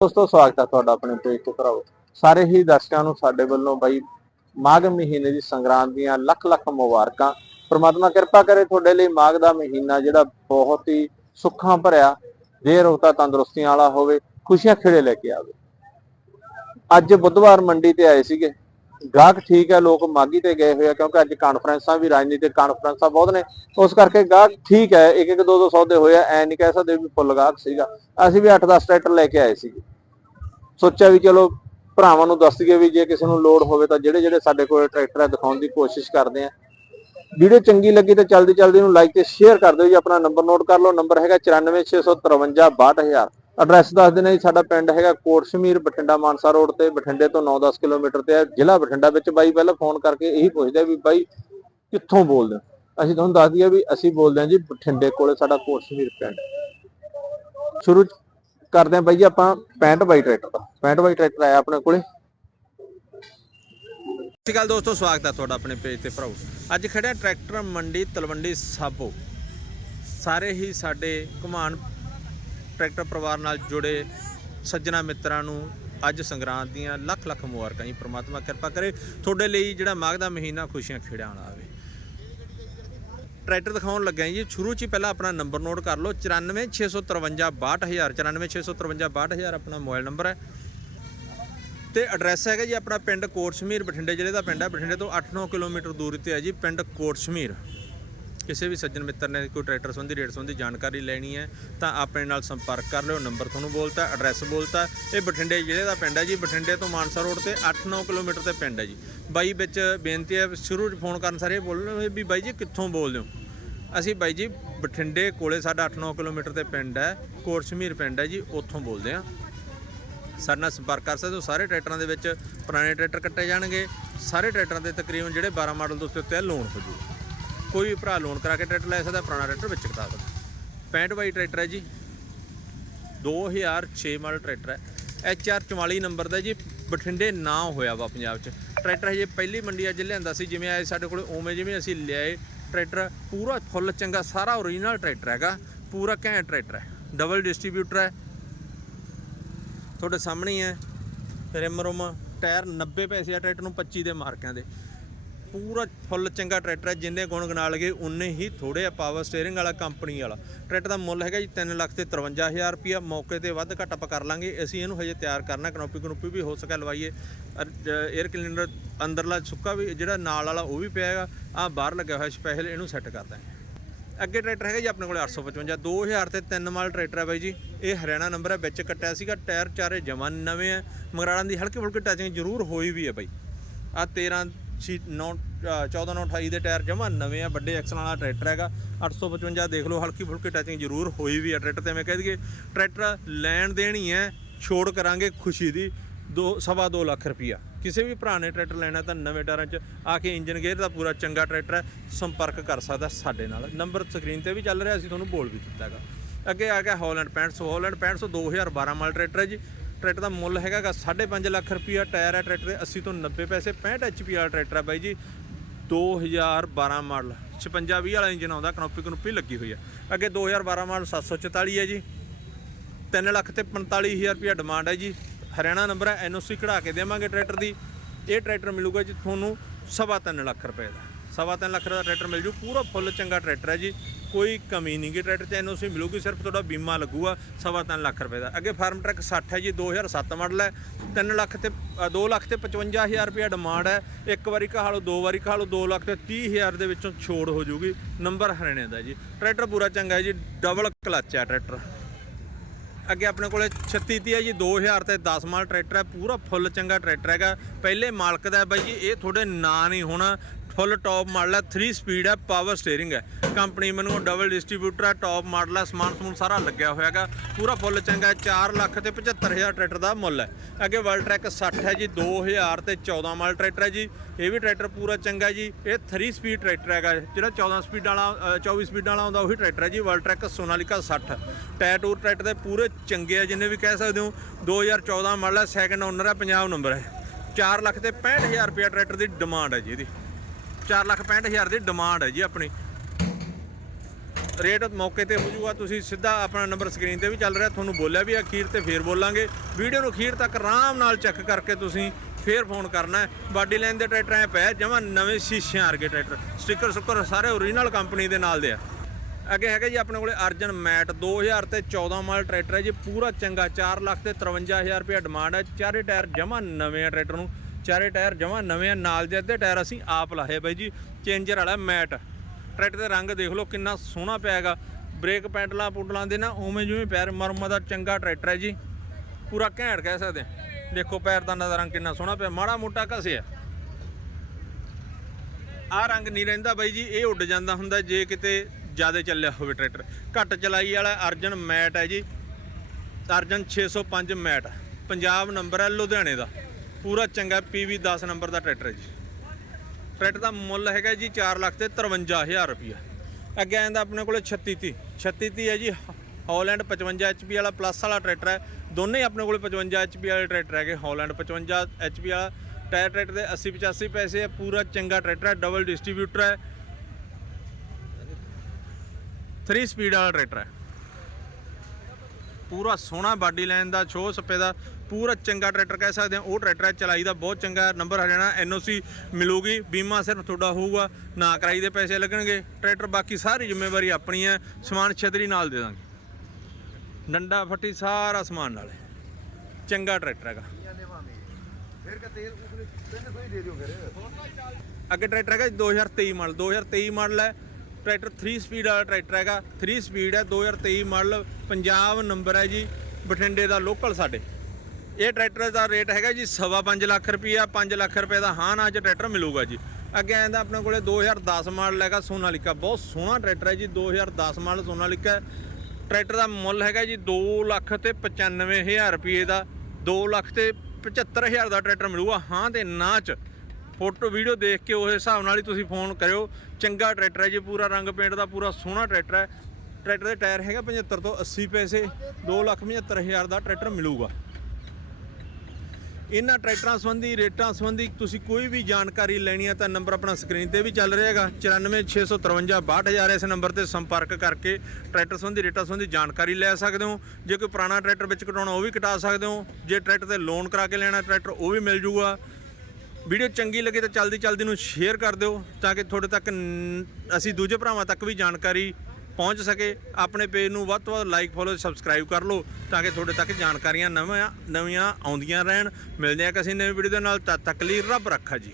ਦੋਸਤੋ ਸਵਾਗਤ ਹੈ ਤੁਹਾਡਾ ਆਪਣੇ ਪੇਜ ਤੇ ਭਰਾਓ ਸਾਰੇ ਹੀ ਦਰਸ਼ਕਾਂ ਨੂੰ ਸਾਡੇ ਵੱਲੋਂ ਬਾਈ ਮਾਘ ਮਹੀਨੇ ਦੀ ਸੰਗਰਾਂਦ ਦੀਆਂ ਲੱਖ ਲੱਖ ਮੁਬਾਰਕਾਂ। ਪ੍ਰਮਾਤਮਾ ਕਿਰਪਾ ਕਰੇ ਤੁਹਾਡੇ ਲਈ ਮਾਘ ਦਾ ਮਹੀਨਾ ਜਿਹੜਾ ਬਹੁਤ ਹੀ ਸੁੱਖਾਂ ਭਰਿਆ ਦੇਰ ਰੋਤਾ ਤੰਦਰੁਸਤੀਆਂ ਵਾਲਾ ਹੋਵੇ, ਖੁਸ਼ੀਆਂ ਖਿੜੇ ਲੈ ਕੇ ਆਵੇ। ਅੱਜ ਬੁੱਧਵਾਰ ਮੰਡੀ ਤੇ ਆਏ ਸੀਗੇ। ਗਾਹਕ ਠੀਕ ਹੈ ਲੋਕ ਮਾਗੀ ਤੇ ਗਏ ਹੋਏ ਆ, ਕਿਉਂਕਿ ਅੱਜ ਕਾਨਫਰੰਸਾਂ ਵੀ, ਰਾਜਨੀਤਿਕ ਕਾਨਫਰੰਸਾਂ ਬਹੁਤ ਨੇ। ਉਸ ਕਰਕੇ ਗਾਹਕ ਠੀਕ ਹੈ ਇੱਕ ਇੱਕ ਦੋ ਦੋ ਸੌਦੇ ਹੋਏ ਆ। ਐ ਨਹੀਂ ਕਹਿ ਸਕਦੇ ਵੀ ਫੁੱਲ ਗਾਹਕ ਸੀਗਾ। ਅਸੀਂ ਵੀ 8-10 ਟਰੈਕਟਰ ਲੈ ਕੇ ਆਏ ਸੀਗੇ। ਸੋਚਿਆ ਵੀ ਚਲੋ ਭਰਾਵਾਂ ਨੂੰ ਦੱਸ ਦਈਏ ਵੀ ਜੇ ਕਿਸੇ ਨੂੰ ਲੋੜ ਹੋਵੇ ਤਾਂ ਜਿਹੜੇ ਜਿਹੜੇ ਸਾਡੇ ਕੋਲ ਟਰੈਕਟਰ ਹੈ ਦਿਖਾਉਣ ਦੀ ਕੋਸ਼ਿਸ਼ ਕਰਦੇ ਆ। ਵੀਡੀਓ ਚੰਗੀ ਲੱਗੀ ਤਾਂ ਜਲਦੀ ਚਲਦੀ ਨੂੰ ਲਾਈਕ ਤੇ ਸ਼ੇਅਰ ਕਰ ਦਿਓ ਜੀ, ਆਪਣਾ ਨੰਬਰ ਨੋਟ ਕਰ ਲਓ ਨੰਬਰ ਹੈਗਾ 946556262000 ਐਡਰੈਸ ਦੱਸ ਦਿੰਦੇ ਜੀ, ਸਾਡਾ ਪਿੰਡ ਹੈਗਾ ਕੋਟਸ਼ਮੀਰ ਬਠਿੰਡਾ ਮਾਨਸਾ ਰੋਡ ਤੇ, ਬਠਿੰਡੇ ਤੋਂ 9-10 ਕਿਲੋਮੀਟਰ ਤੇ ਹੈ ਜ਼ਿਲ੍ਹਾ ਬਠਿੰਡਾ ਵਿੱਚ ਬਾਈ ਪਹਿਲਾਂ ਫੋਨ ਕਰਕੇ ਇਹੀ ਪੁੱਛਦੇ ਵੀ ਬਾਈ ਕਿੱਥੋਂ ਬੋਲਦੇ ਹੋ? ਅਸੀਂ ਤੁਹਾਨੂੰ ਦੱਸ ਦਈਏ ਵੀ ਅਸੀਂ ਬੋਲਦੇ ਹਾਂ ਜੀ ਬਠਿੰਡੇ ਕੋਲੇ ਸਾਡਾ ਕੋਟ ਸ਼ਮੀਰ ਪਿੰਡ। ਸ਼ੁਰੂ ਚ ਕਰਦੇ ਹਾਂ ਬਾਈ ਜੀ ਆਪਾਂ 65 ਬਾਈ ਟਰੈਕਟਰ ਦਾ 65 ਬਾਈ ਟਰੈਕਟਰ ਆਇਆ ਆਪਣੇ ਕੋਲੇ। ਸਤਿ ਸ਼੍ਰੀ ਅਕਾਲ ਦੋਸਤੋ, ਸਵਾਗਤ ਹੈ ਤੁਹਾਡਾ ਆਪਣੇ ਪੇਜ ਤੇ ਭਰਾਓ। ਅੱਜ ਖੜਿਆ ਟਰੈਕਟਰ ਮੰਡੀ ਤਲਵੰਡੀ ਸਾਬੋ। ਸਾਰੇ ਹੀ ਸਾਡੇ ਘੁਮਾਣ ਟਰੈਕਟਰ ਪਰਿਵਾਰ ਨਾਲ ਜੁੜੇ ਸੱਜਣਾ ਮਿੱਤਰਾਂ ਨੂੰ ਅੱਜ ਸੰਗਰਾਂਦ ਦੀਆਂ ਲੱਖ ਲੱਖ ਮੁਬਾਰਕਾਂ ਜੀ। ਪ੍ਰਮਾਤਮਾ ਕਿਰਪਾ ਕਰੇ, ਤੁਹਾਡੇ ਲਈ ਜਿਹੜਾ ਮਾਘ ਦਾ ਮਹੀਨਾ ਖੁਸ਼ੀਆਂ ਖੇੜਿਆਂ ਵਾਲਾ ਟਰੈਕਟਰ ਦਿਖਾਉਣ ਲੱਗਾ ਜੀ। ਸ਼ੁਰੂ ਚ ਹੀ ਪਹਿਲਾਂ ਆਪਣਾ ਨੰਬਰ ਨੋਟ ਕਰ ਲਓ। 9465562000 9465562000 ਆਪਣਾ ਮੋਬਾਈਲ ਨੰਬਰ ਹੈ। ਤੇ ਐਡਰੈਸ ਹੈਗਾ ਜੀ ਆਪਣਾ ਪਿੰਡ ਕੋਟਸ਼ਮੀਰ, ਬਠਿੰਡੇ ਜ਼ਿਲ੍ਹੇ ਦਾ ਪਿੰਡ ਹੈ। ਬਠਿੰਡੇ ਤੋਂ 8-9 ਕਿਲੋਮੀਟਰ ਦੂਰੀ ਤੇ ਹੈ ਜੀ ਪਿੰਡ ਕੋਟਸ਼ਮੀਰ। ਕਿਸੇ ਵੀ ਸੱਜਣ ਮਿੱਤਰ ਨੇ ਕੋਈ ਟਰੈਕਟਰ ਸੰਬੰਧੀ, ਰੇਟ ਸੰਬੰਧੀ ਜਾਣਕਾਰੀ ਲੈਣੀ ਹੈ ਤਾਂ ਆਪਣੇ ਨਾਲ ਸੰਪਰਕ ਕਰ ਲਿਓ। ਨੰਬਰ ਤੁਹਾਨੂੰ ਬੋਲਤਾ ਐਡਰੈਸ ਬੋਲਤਾ। ਇਹ ਬਠਿੰਡੇ ਜ਼ਿਲ੍ਹੇ ਦਾ ਪਿੰਡ ਹੈ ਜੀ। ਬਠਿੰਡੇ ਤੋਂ ਮਾਨਸਾ ਰੋਡ ਤੇ 8-9 ਕਿਲੋਮੀਟਰ ਤੇ ਪਿੰਡ ਹੈ ਜੀ। ਬਾਈ ਵਿੱਚ ਬੇਨਤੀ ਹੈ, ਸ਼ੁਰੂ 'ਚ ਫੋਨ ਕਰਨ ਸਾਰੇ ਬੋਲਣ ਵੀ ਬਾਈ ਜੀ ਕਿੱਥੋਂ ਬੋਲਦੇ ਹੋ? ਅਸੀਂ ਬਾਈ ਜੀ ਬਠਿੰਡੇ ਕੋਲੇ ਸਾਡਾ 8-9 ਕਿਲੋਮੀਟਰ ਤੇ ਪਿੰਡ ਹੈ ਕੋਟਸ਼ਮੀਰ ਪਿੰਡ ਹੈ ਜੀ, ਉੱਥੋਂ ਬੋਲਦੇ ਆ ਸਾਡੇ ਨਾਲ ਸੰਪਰਕ ਕਰ ਸਕਦੇ ਹੋ, ਸਾਰੇ ਟਰੈਕਟਰਾਂ ਦੇ ਵਿੱਚ ਪੁਰਾਣੇ ਟਰੈਕਟਰ ਕੱਟੇ ਜਾਣਗੇ। ਸਾਰੇ ਟਰੈਕਟਰਾਂ ਦੇ ਤਕਰੀਬਨ ਜਿਹੜੇ 12 ਮਾਡਲ ਦੇ ਉੱਤੇ ਉੱਤੇ ਲੋਨ ਹੋ ਜੂਗਾ ਕੋਈ ਵੀ ਭਰਾ ਲੋਨ ਕਰਾ ਕੇ ਟਰੈਕਟਰ ਲੈ ਸਕਦਾ, ਪੁਰਾਣਾ ਟਰੈਕਟਰ ਵਿੱਚ ਕਟਾ ਸਕਦਾ। 65 ਬਾਈ ਟਰੈਕਟਰ ਹੈ ਜੀ। 2006 ਮਾਡਲ ਟਰੈਕਟਰ ਹੈ। HR 44 ਨੰਬਰ ਦਾ ਜੀ, ਬਠਿੰਡੇ ਨਾ ਹੋਇਆ ਵਾ ਪੰਜਾਬ 'ਚ। ਟਰੈਕਟਰ ਹਜੇ ਪਹਿਲੀ ਮੰਡੀ ਅੱਜ ਲਿਆਂਦਾ ਸੀ, ਜਿਵੇਂ ਆਏ ਸਾਡੇ ਕੋਲ, ਉਵੇਂ ਜਿਵੇਂ ਅਸੀਂ ਲਿਆਏ ਟਰੈਕਟਰ ਪੂਰਾ ਫੁੱਲ ਚੰਗਾ, ਸਾਰਾ ਓਰੀਜਨਲ ਟਰੈਕਟਰ ਹੈਗਾ, ਪੂਰਾ ਘੈਂਟ ਟਰੈਕਟਰ ਹੈ ਡਬਲ ਡਿਸਟ੍ਰੀਬਿਊਟਰ ਹੈ। ਤੁਹਾਡੇ ਸਾਹਮਣੇ ਹੈ ਰਿਮ ਰੁਮ ਟਾਇਰ 90 ਪੈਸੇ ਆ ਟਰੈਕਟਰ ਨੂੰ 25 ਦੇ ਮਾਰਕਿਆਂ ਦੇ। ਪੂਰਾ ਫੁੱਲ ਚੰਗਾ ਟਰੈਕਟਰ ਹੈ ਜਿੰਨੇ ਗੁਣ ਗਣਾ ਲਗੇ ਉਨੇ ਹੀ ਥੋੜੇ ਆ ਪਾਵਰ ਸਟੀਅਰਿੰਗ ਵਾਲਾ ਕੰਪਨੀ ਵਾਲਾ। ਟਰੈਕਟਰ ਦਾ ਮੁੱਲ ਹੈਗਾ ਜੀ 3 ਲੱਖ ਤੇ 53000 ਰੁਪਿਆ ਮੌਕੇ ਤੇ ਵੱਧ ਘੱਟ ਆਪਾਂ ਕਰ ਲਾਂਗੇ। ਅਸੀਂ ਇਹਨੂੰ ਹਜੇ ਤਿਆਰ ਕਰਨਾ, ਕਨੋਪੀ ਕਨੋਪੀ ਵੀ ਹੋ ਸਕਿਆ ਲਵਾਈਏ। 에ਅਰ ਕਲੀਨਰ ਅੰਦਰਲਾ ਸੁੱਕਾ ਵੀ ਜਿਹੜਾ ਨਾਲ ਵਾਲਾ ਉਹ ਵੀ ਪਿਆ ਹੈਗਾ। ਆ ਬਾਹਰ ਲੱਗਿਆ ਹੋਇਆ ਸਪੈਸ਼ਲ ਇਹਨੂੰ ਸੈੱਟ ਕਰ ਦਾਂਗੇ ਅੱਗੇ ਟਰੈਕਟਰ ਹੈਗਾ ਜੀ ਆਪਣੇ ਕੋਲੇ 855 2000 ਤੇ 3 ਮਾਲ ਟਰੈਕਟਰ ਹੈ ਬਾਈ ਜੀ। ਇਹ ਹਰਿਆਣਾ ਨੰਬਰ ਹੈ, ਵਿੱਚ ਕੱਟਿਆ ਸੀਗਾ। ਟਾਇਰ ਚਾਰੇ ਜਮਾ ਨਵੇਂ ਆ। ਮਗਰਾੜਾਂ ਦੀ ਹਲਕੀ ਫੁਲਕੀ ਟੱਚਿੰਗ ਜ਼ਰੂਰ ਹੋਈ ਵੀ ਹੈ ਬਾਈ। ਆ 13 9 14 9 28 ਦੇ ਟਾਇਰ ਜਮਾ ਨਵੇਂ ਆ, ਵੱਡੇ ਐਕਸਲ ਵਾਲਾ ਟਰੈਕਟਰ ਹੈਗਾ। 855 ਦੇਖ ਲਓ, ਹਲਕੀ ਫੁਲਕੀ ਟੈਚਿੰਗ ਜ਼ਰੂਰ ਹੋਈ ਵੀ ਆ ਟਰੈਕਟਰ ਤੇ। ਮੈਂ ਕਹਿ ਦਈਏ, ਟਰੈਕਟਰ ਲੈਣ ਦੇਣੀ ਹੈ, ਛੋੜ ਕਰਾਂਗੇ ਖੁਸ਼ੀ ਦੀ, ਦੋ, ਸਵਾ ਦੋ ਲੱਖ ਰੁਪਈਆ। ਕਿਸੇ ਵੀ ਭਰਾ ਨੇ ਟਰੈਕਟਰ ਲੈਣਾ ਤਾਂ ਨਵੇਂ ਟਾਇਰਾਂ 'ਚ ਆ ਕੇ ਇੰਜਨ ਗੇਅਰ ਦਾ ਪੂਰਾ ਚੰਗਾ ਟਰੈਕਟਰ ਹੈ, ਸੰਪਰਕ ਕਰ ਸਕਦਾ ਸਾਡੇ ਨਾਲ। ਨੰਬਰ ਸਕਰੀਨ ਤੇ ਵੀ ਚੱਲ ਰਿਹਾ, ਅਸੀਂ ਤੁਹਾਨੂੰ ਬੋਲ ਵੀ ਦਿੱਤਾ ਹੈਗਾ। ਅੱਗੇ ਆ ਗਿਆ ਹਾਲੈਂਡ 6500 ਹਾਲੈਂਡ 6500 2012 ਮਾਡਲ ਟਰੈਕਟਰ ਹੈ ਜੀ। ਟਰੈਕਟਰ ਦਾ ਮੁੱਲ ਹੈਗਾਗਾ 5.5 ਲੱਖ ਰੁਪਈਆ ਟਾਇਰ ਹੈ ਟਰੈਕਟਰ ਦੇ 80 ਤੋਂ 90 ਪੈਸੇ 65 ਐਚਪੀ ਵਾਲਾ ਟਰੈਕਟਰ ਹੈ ਬਾਈ ਜੀ। 2012 ਮਾਡਲ 56 20 ਵਾਲਾ ਇੰਜਨ ਆਉਂਦਾ, ਕਨੋਪੀ ਕਨੋਪੀ ਲੱਗੀ ਹੋਈ ਹੈ। ਅੱਗੇ 2012 ਮਾਡਲ 744 ਹੈ ਜੀ। 3 ਲੱਖ ਤੇ 45000 ਰੁਪਇਆ ਡਿਮਾਂਡ ਹੈ ਜੀ। ਹਰਿਆਣਾ ਨੰਬਰ ਹੈ ਐਨਓਸੀ ਕਢਾ ਕੇ ਦੇਵਾਂਗੇ ਟਰੈਕਟਰ ਦੀ। ਇਹ ਟਰੈਕਟਰ ਮਿਲੂਗਾ ਜੀ ਤੁਹਾਨੂੰ ਸਵਾ ਤਿੰਨ ਲੱਖ ਰੁਪਏ ਦਾ। ਸਵਾ ਤਿੰਨ ਲੱਖ ਦਾ ਟਰੈਕਟਰ ਮਿਲ ਜੂ, ਪੂਰਾ ਫੁੱਲ ਚੰਗਾ ਟਰੈਕਟਰ ਹੈ ਜੀ। ਕੋਈ ਕਮੀ ਨਹੀਂ ਗੀ ਟਰੈਕਟਰ 'ਚ ਐਨਓਸੀ ਮਿਲੂਗੀ, ਸਿਰਫ ਤੁਹਾਡਾ ਬੀਮਾ ਲੱਗੂਗਾ ਸਵਾ ਤਿੰਨ ਲੱਖ ਰੁਪਏ ਦਾ। ਅੱਗੇ ਫਾਰਮ ਟਰੱਕ 60 ਹੈ ਜੀ 2007 ਮਾਡਲ ਹੈ। 3 ਲੱਖ ਤੇ 2 ਲੱਖ ਤੇ 55000 ਰੁਪਏ ਡਿਮਾਂਡ ਹੈ। ਇੱਕ ਵਾਰੀ ਕਹਾ ਲਓ ਦੋ ਵਾਰੀ ਕਹਾ ਲਓ 2 ਲੱਖ ਤੇ 30000 ਦੇ ਵਿੱਚੋਂ ਛੋੜ ਹੋ ਜੂਗੀ। ਨੰਬਰ ਹਰਿਆਣੇ ਦਾ ਜੀ। ਟਰੈਕਟਰ ਪੂਰਾ ਚੰਗਾ ਹੈ ਜੀ, ਡਬਲ ਕਲੱਚ ਹੈ ਟਰੈਕਟਰ। ਅੱਗੇ ਆਪਣੇ ਕੋਲੇ 36 ਤੀ ਹੈ ਜੀ 2000 ਤੇ 10 ਮਾਲ ਟਰੈਕਟਰ ਹੈ। ਪੂਰਾ ਫੁੱਲ ਚੰਗਾ ਟਰੈਕਟਰ ਹੈਗਾ। ਪਹਿਲੇ ਮਾਲਕ ਦਾ ਬਾਈ ਜੀ, ਇਹ ਤੁਹਾਡੇ ਨਾਂ ਨਹੀਂ ਹੋਣਾ। ਫੁੱਲ ਟੌਪ ਮਾਡਲ ਹੈ 3 ਸਪੀਡ ਹੈ ਪਾਵਰ ਸਟੀਅਰਿੰਗ ਹੈ। ਕੰਪਨੀ ਮੈਨੂੰ ਡਬਲ ਡਿਸਟ੍ਰੀਬਿਊਟਰ ਹੈ ਟੌਪ ਮਾਡਲ ਹੈ ਸਮਾਨ ਸਮੂਨ ਸਾਰਾ ਲੱਗਿਆ ਹੋਇਆ ਹੈਗਾ। ਪੂਰਾ ਫੁੱਲ ਚੰਗਾ ਹੈ 4 ਲੱਖ ਤੇ 75000 ਟਰੈਕਟਰ ਦਾ ਮੁੱਲ ਹੈ। ਅੱਗੇ ਵਰਲਡ ਟਰੈਕ 60 ਹੈ ਜੀ 2000 ਤੇ 14 ਮਾਡਲ ਟਰੈਕਟਰ ਹੈ ਜੀ। ਇਹ ਵੀ ਟਰੈਕਟਰ ਪੂਰਾ ਚੰਗਾ ਜੀ। ਇਹ 3 ਸਪੀਡ ਟਰੈਕਟਰ ਹੈਗਾ ਜਿਹੜਾ 14 ਸਪੀਡ ਵਾਲਾ ਅ, 24 ਸਪੀਡ ਵਾਲਾ ਆਉਂਦਾ ਉਹੀ ਟਰੈਕਟਰ ਹੈ ਜੀ ਵਰਲਡ ਟਰੈਕ ਸੋਨਾਲੀਕਾ 60 ਟੈਟੂਰ ਟਰੈਕਟਰ ਦੇ ਪੂਰੇ ਚੰਗੇ ਆ ਜਿੰਨੇ ਵੀ ਕਹਿ ਸਕਦੇ ਹੋ। 2014 ਮਾਡਲ ਹੈ ਸੈਕੰਡ ਓਨਰ ਹੈ ਪੰਜਾਬ ਨੰਬਰ ਹੈ। 4 ਲੱਖ ਤੇ 65000 ਰੁਪਏ ਟਰੈਕਟਰ ਦੀ ਡਿਮਾਂਡ ਹੈ ਜੀ ਇਹਦੀ। 4 ਲੱਖ 65000 ਦੀ ਡਿਮਾਂਡ ਹੈ ਜੀ ਆਪਣੀ। ਰੇਟ ਮੌਕੇ ਤੇ ਹੋ ਜਾਊਗਾ। ਤੁਸੀਂ ਸਿੱਧਾ ਆਪਣਾ ਨੰਬਰ ਸਕਰੀਨ ਤੇ ਵੀ ਚੱਲ ਰਿਹਾ। ਤੁਹਾਨੂੰ ਬੋਲਿਆ ਵੀ ਅਖੀਰ ਤੇ ਫੇਰ ਬੋਲਾਂਗੇ। ਵੀਡੀਓ ਨੂੰ ਅਖੀਰ ਤੱਕ ਆਰਾਮ ਨਾਲ ਚੈੱਕ ਕਰਕੇ ਤੁਸੀਂ ਫੇਰ ਫੋਨ ਕਰਨਾ ਹੈ। ਬਾਡੀ ਲਾਈਨ ਦੇ ਟਰੈਕਟਰ ਐ ਪਏ ਜਮਾ ਨਵੇਂ ਸ਼ੀਸ਼ਿਆਂ ਵਰਗੇ ਟਰੈਕਟਰ। ਸਟicker ਸੁੱਕਰ ਸਾਰੇ ਓਰੀਜਨਲ ਕੰਪਨੀ ਦੇ ਨਾਲ ਦੇ ਆ। ਅੱਗੇ ਹੈਗਾ ਜੀ ਆਪਣੇ ਕੋਲੇ ਅਰਜਨ ਮੈਟ 2000 ਤੇ 14 ਮਾਡਲ ਟਰੈਕਟਰ ਹੈ ਜੀ। ਪੂਰਾ ਚੰਗਾ 4 ਲੱਖ ਤੇ 53000 ਰੁਪਏ ਡਿਮਾਂਡ ਹੈ। ਚਾਰੇ ਟਾਇਰ ਜਮਾ ਨਵੇਂ ਆ ਟਰੈਕਟਰ ਨੂੰ। ਚਾਰੇ ਟਾਇਰ ਜਮਾ ਨਵੇਂ ਆ ਨਾਲ ਦੇ ਅੱਧੇ ਟਾਇਰ ਅਸੀਂ ਆਪ ਲਾਏ ਬਾਈ ਜੀ। ਚੇਂਜਰ ਵਾਲਾ ਮੈਟ। ਟਰੈਕਟਰ ਦੇ ਰੰਗ ਦੇਖ ਲਓ, ਕਿੰਨਾ ਸੋਹਣਾ ਪਿਆ ਹੈਗਾ ਬ੍ਰੇਕ ਪੈਡਲਾਂ ਪੁਡਲਾਂ ਦੇ ਨਾ ਉਵੇਂ ਜਿਵੇਂ ਪੈਰ ਮਰਮਾ ਦਾ ਚੰਗਾ ਟਰੈਕਟਰ ਹੈ ਜੀ। ਪੂਰਾ ਘੈਂਟ ਕਹਿ ਸਕਦੇ ਹਾਂ। ਦੇਖੋ ਪੈਰਦਾਨਾਂ ਦਾ ਰੰਗ ਕਿੰਨਾ ਸੋਹਣਾ ਪਿਆ, ਮਾੜਾ ਮੋਟਾ ਘਸਿਆ ਆ। ਰੰਗ ਨਹੀਂ ਰਹਿੰਦਾ ਬਾਈ ਜੀ, ਇਹ ਉੱਡ ਜਾਂਦਾ ਹੁੰਦਾ ਜੇ ਕਿਤੇ ਜ਼ਿਆਦਾ ਚੱਲਿਆ ਹੋਵੇ ਟਰੈਕਟਰ। ਘੱਟ ਚਲਾਈ ਵਾਲਾ ਅਰਜਨ ਮੈਟ ਹੈ ਜੀ। ਅਰਜਨ 605 ਮੈਟ। ਪੰਜਾਬ ਨੰਬਰ ਹੈ ਲੁਧਿਆਣੇ ਦਾ। ਪੂਰਾ ਚੰਗਾ ਪੀਵੀ 10 ਨੰਬਰ ਦਾ ਟਰੈਕਟਰ ਹੈ ਜੀ। ਟਰੈਕਟਰ ਦਾ ਮੁੱਲ ਹੈਗਾ ਜੀ 4 ਲੱਖ ਤੇ 53000 ਰੁਪਇਆ ਅੱਗੇ ਆਂਦਾ ਆਪਣੇ ਕੋਲੇ 3630 3630 ਹੈ ਜੀ ਹਾਲੈਂਡ 55 HP ਵਾਲਾ ਪਲੱਸ ਵਾਲਾ ਟਰੈਕਟਰ ਹੈ। ਦੋਨੇ ਹੀ ਆਪਣੇ ਕੋਲੇ 55 HP ਵਾਲੇ ਟਰੈਕਟਰ ਹੈਗੇ ਹਾਲੈਂਡ 55 HP ਵਾਲਾ। ਟਾਇਰ ਟਰੈਕਟਰ ਦੇ 80 85 ਪੈਸੇ ਹੈ, ਪੂਰਾ ਚੰਗਾ ਟਰੈਕਟਰ ਹੈ ਡਬਲ ਡਿਸਟ੍ਰੀਬਿਊਟਰ ਹੈ। 3 ਸਪੀਡ ਵਾਲਾ ਟਰੈਕਟਰ ਹੈ। ਪੂਰਾ ਸੋਹਣਾ ਬਾਡੀ ਲਾਈਨ ਦਾ ਛੋ ਸੱਪੇ ਦਾ ਪੂਰਾ ਚੰਗਾ ਟਰੈਕਟਰ ਕਹਿ ਸਕਦੇ ਆ ਉਹ ਟਰੈਕਟਰ ਹੈ ਚਲਾਈ ਦਾ ਬਹੁਤ ਚੰਗਾ ਨੰਬਰ ਹਰਿਆਣਾ ਐਨਓਸੀ ਮਿਲੂਗੀ। ਬੀਮਾ ਸਿਰਫ ਤੁਹਾਡਾ ਹੋਊਗਾ, ਨਾ ਕਰਾਈ ਦੇ ਪੈਸੇ ਲੱਗਣਗੇ। ਟਰੈਕਟਰ ਬਾਕੀ ਸਾਰੀ ਜ਼ਿੰਮੇਵਾਰੀ ਆਪਣੀ ਹੈ। ਸਮਾਨ ਛਤਰੀ ਨਾਲ ਦੇ ਦਾਂਗੇ। ਡੰਡਾ ਫੱਟੀ ਸਾਰਾ ਸਮਾਨ ਨਾਲ। ਚੰਗਾ ਟਰੈਕਟਰ ਹੈਗਾ। ਫਿਰ ਕਿ ਤੇਲ ਉਸਨੇ ਤਿੰਨ ਸੌ ਹੀ ਦੇ ਦਿਓ ਫਿਰ ਅੱਗੇ ਟਰੈਕਟਰ ਹੈਗਾ 2023 ਮਾਡਲ 2023 ਮਾਡਲ ਹੈ। ਟਰੈਕਟਰ 3 ਸਪੀਡ ਵਾਲਾ ਟਰੈਕਟਰ ਹੈਗਾ। 3 ਸਪੀਡ ਹੈ। 2023 ਮਾਡਲ। ਪੰਜਾਬ ਨੰਬਰ ਹੈ ਜੀ। ਬਠਿੰਡੇ ਦਾ ਲੋਕਲ ਸਾਡੇ। ਇਹ ਟਰੈਕਟਰ ਦਾ ਰੇਟ ਹੈਗਾ ਜੀ ਸਵਾ ਪੰਜ ਲੱਖ ਰੁਪਈਆ 5 ਲੱਖ ਰੁਪਏ ਦਾ ਹਾਂ ਨਾ ਚ ਟਰੈਕਟਰ ਮਿਲੂਗਾ ਜੀ। ਅੱਗੇ ਆਂਦਾ ਆਪਣੇ ਕੋਲੇ 2010 ਮਾਡਲ ਹੈਗਾ, ਸੋਨਾਲੀਕਾ। ਬਹੁਤ ਸੋਹਣਾ ਟਰੈਕਟਰ ਹੈ ਜੀ 2010 ਮਾਡਲ ਸੋਨਾਲੀਕਾ। ਹੈ। ਟਰੈਕਟਰ ਦਾ ਮੁੱਲ ਹੈਗਾ ਜੀ 2 ਲੱਖ ਤੇ 95000 ਰੁਪਏ ਦਾ 2 ਲੱਖ ਤੇ 75000 ਦਾ ਟਰੈਕਟਰ ਮਿਲੂਗਾ। ਹਾਂ ਤੇ ਨਾ ਚ। ਫੋਟੋ, ਵੀਡੀਓ ਦੇਖ ਕੇ ਉਸ ਹਿਸਾਬ ਨਾਲ ਹੀ ਤੁਸੀਂ ਫੋਨ ਕਰਿਓ। ਚੰਗਾ ਟਰੈਕਟਰ ਹੈ ਜੀ, ਪੂਰਾ ਰੰਗ ਪੇਂਟ ਦਾ, ਪੂਰਾ ਸੋਹਣਾ ਟਰੈਕਟਰ ਹੈ। ਟਰੈਕਟਰ ਦੇ ਟਾਇਰ ਹੈਗਾ 75 ਤੋਂ 80 ਪੈਸੇ 275000 ਦਾ ਟਰੈਕਟਰ ਮਿਲੂਗਾ। ਇਹਨਾਂ ਟਰੈਕਟਰਾਂ ਸੰਬੰਧੀ, ਰੇਟਾਂ ਸੰਬੰਧੀ ਤੁਸੀਂ ਕੋਈ ਵੀ ਜਾਣਕਾਰੀ ਲੈਣੀ ਹੈ ਤਾਂ ਨੰਬਰ ਆਪਣਾ ਸਕਰੀਨ ਤੇ ਵੀ ਚੱਲ ਰਿਹਾ ਹੈਗਾ। 9465562000 ਇਸ ਨੰਬਰ ਤੇ ਸੰਪਰਕ ਕਰਕੇ ਟਰੈਕਟਰ ਸੰਬੰਧੀ, ਰੇਟਾਂ ਸੰਬੰਧੀ ਜਾਣਕਾਰੀ ਲੈ ਸਕਦੇ ਹੋ। ਜੇ ਕੋਈ ਪੁਰਾਣਾ ਟਰੈਕਟਰ ਵਿੱਚ ਕਟਾਉਣਾ, ਉਹ ਵੀ ਕਟਾ ਸਕਦੇ ਹੋ। ਜੇ ਟਰੈਕਟਰ ਤੇ ਲੋਨ ਕਰਾ ਕੇ ਲੈਣਾ, ਟਰੈਕਟਰ ਉਹ ਵੀ ਮਿਲ ਜੂਗਾ। ਵੀਡੀਓ ਚੰਗੀ ਲੱਗੇ ਤਾਂ ਜਲਦੀ ਜਲਦੀ ਨੂੰ ਸ਼ੇਅਰ ਕਰ ਦਿਓ, ਤਾਂ ਕਿ ਤੁਹਾਡੇ ਤੱਕ ਅਸੀਂ ਦੂਜੇ ਭਰਾਵਾਂ ਤੱਕ ਵੀ ਜਾਣਕਾਰੀ ਪਹੁੰਚ ਸਕੇ, ਆਪਣੇ ਪੇਜ ਨੂੰ ਵੱਧ ਤੋਂ ਵੱਧ ਲਾਈਕ ਫੋਲੋ ਸਬਸਕ੍ਰਾਈਬ ਕਰ ਲਓ, ਤਾਂ ਕਿ ਤੁਹਾਡੇ ਤੱਕ ਜਾਣਕਾਰੀਆਂ ਨਵੀਆਂ ਨਵੀਆਂ ਆਉਂਦੀਆਂ ਰਹਿਣ। ਮਿਲਦੇ ਆ ਕਿਸੇ ਨਵੀਂ ਵੀਡੀਓ ਦੇ ਨਾਲ, ਤਦ ਤੱਕ ਲਈ ਰੱਬ ਰੱਖਾ ਜੀ।